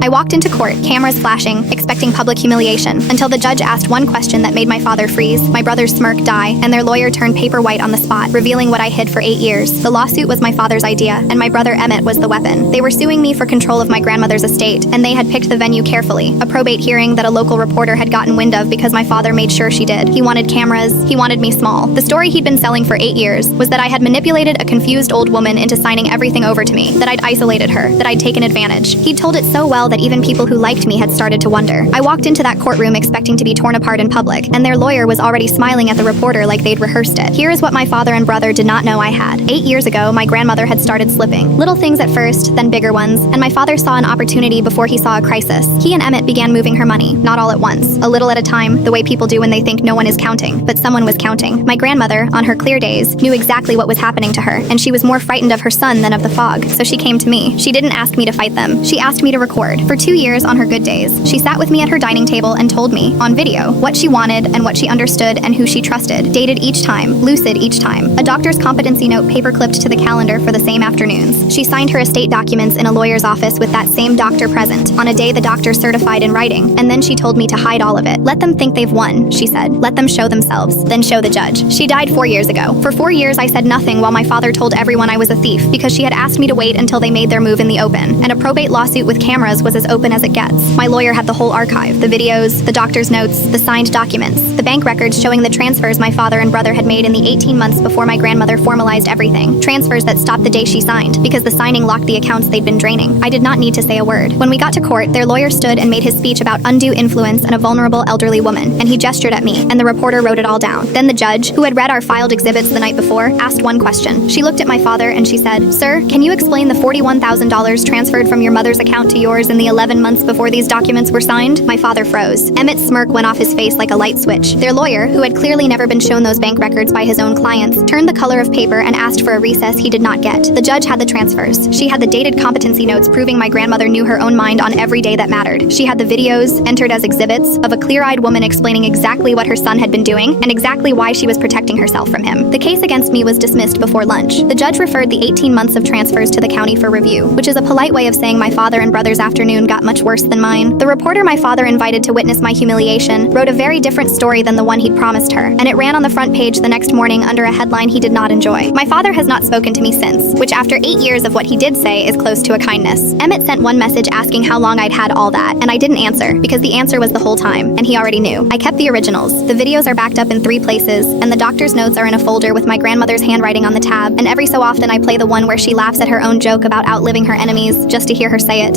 I walked into court, cameras flashing, expecting public humiliation, until the judge asked one question that made my father freeze, my brother's smirk die, and their lawyer turned paper white on the spot, revealing what I hid for 8 years. The lawsuit was my father's idea, and my brother Emmett was the weapon. They were suing me for control of my grandmother's estate, and they had picked the venue carefully, a probate hearing that a local reporter had gotten wind of because my father made sure she did. He wanted cameras, he wanted me small. The story he'd been selling for 8 years was that I had manipulated a confused old woman into signing everything over to me, that I'd isolated her, that I'd taken advantage. He'd told it so well that even people who liked me had started to wonder. I walked into that courtroom expecting to be torn apart in public, and their lawyer was already smiling at the reporter like they'd rehearsed it. Here is what my father and brother did not know I had. 8 years ago, my grandmother had started slipping. Little things at first, then bigger ones, and my father saw an opportunity before he saw a crisis. He and Emmett began moving her money, not all at once, a little at a time, the way people do when they think no one is counting, but someone was counting. My grandmother, on her clear days, knew exactly what was happening to her, and she was more frightened of her son than of the fog, so she came to me. She didn't ask me to fight them. She asked me to record. For 2 years, on her good days, she sat with me at her dining table and told me, on video, what she wanted and what she understood and who she trusted, dated each time, lucid each time. A doctor's competency note paper-clipped to the calendar for the same afternoons. She signed her estate documents in a lawyer's office with that same doctor present, on a day the doctor certified in writing, and then she told me to hide all of it. Let them think they've won, she said. Let them show themselves, then show the judge. She died 4 years ago. For 4 years I said nothing while my father told everyone I was a thief because she had asked me to wait until they made their move in the open, and a probate lawsuit with cameras was as open as it gets. My lawyer had the whole archive, the videos, the doctor's notes, the signed documents, the bank records showing the transfers my father and brother had made in the 18 months before my grandmother formalized everything. Transfers that stopped the day she signed, because the signing locked the accounts they'd been draining. I did not need to say a word. When we got to court, their lawyer stood and made his speech about undue influence and a vulnerable elderly woman, and he gestured at me, and the reporter wrote it all down. Then the judge, who had read our filed exhibits the night before, asked one question. She looked at my father and she said, "Sir, can you explain the $41,000 transferred from your mother's account to yours in the 11 months before these documents were signed?" My father froze. Emmett's smirk went off his face like a light switch. Their lawyer, who had clearly never been shown those bank records by his own clients, turned the color of paper and asked for a recess he did not get. The judge had the transfers. She had the dated competency notes proving my grandmother knew her own mind on every day that mattered. She had the videos, entered as exhibits, of a clear-eyed woman explaining exactly what her son had been doing and exactly why she was protecting herself from him. The case against me was dismissed before lunch. The judge referred the 18 months of transfers to the county for review, which is a polite way of saying my father and brother's afternoon got much worse than mine. The reporter my father invited to witness my humiliation wrote a very different story than the one he'd promised her, and it ran on the front page the next morning under a headline he did not enjoy. My father has not spoken to me since, which after 8 years of what he did say is close to a kindness. Emmett sent one message asking how long I'd had all that, and I didn't answer, because the answer was the whole time, and he already knew. I kept the originals. The videos are backed up in 3 places, and the doctor's notes are in a folder with my grandmother's handwriting on the tab, and every so often I play the one where she laughs at her own joke about outliving her enemies, just to hear her say it.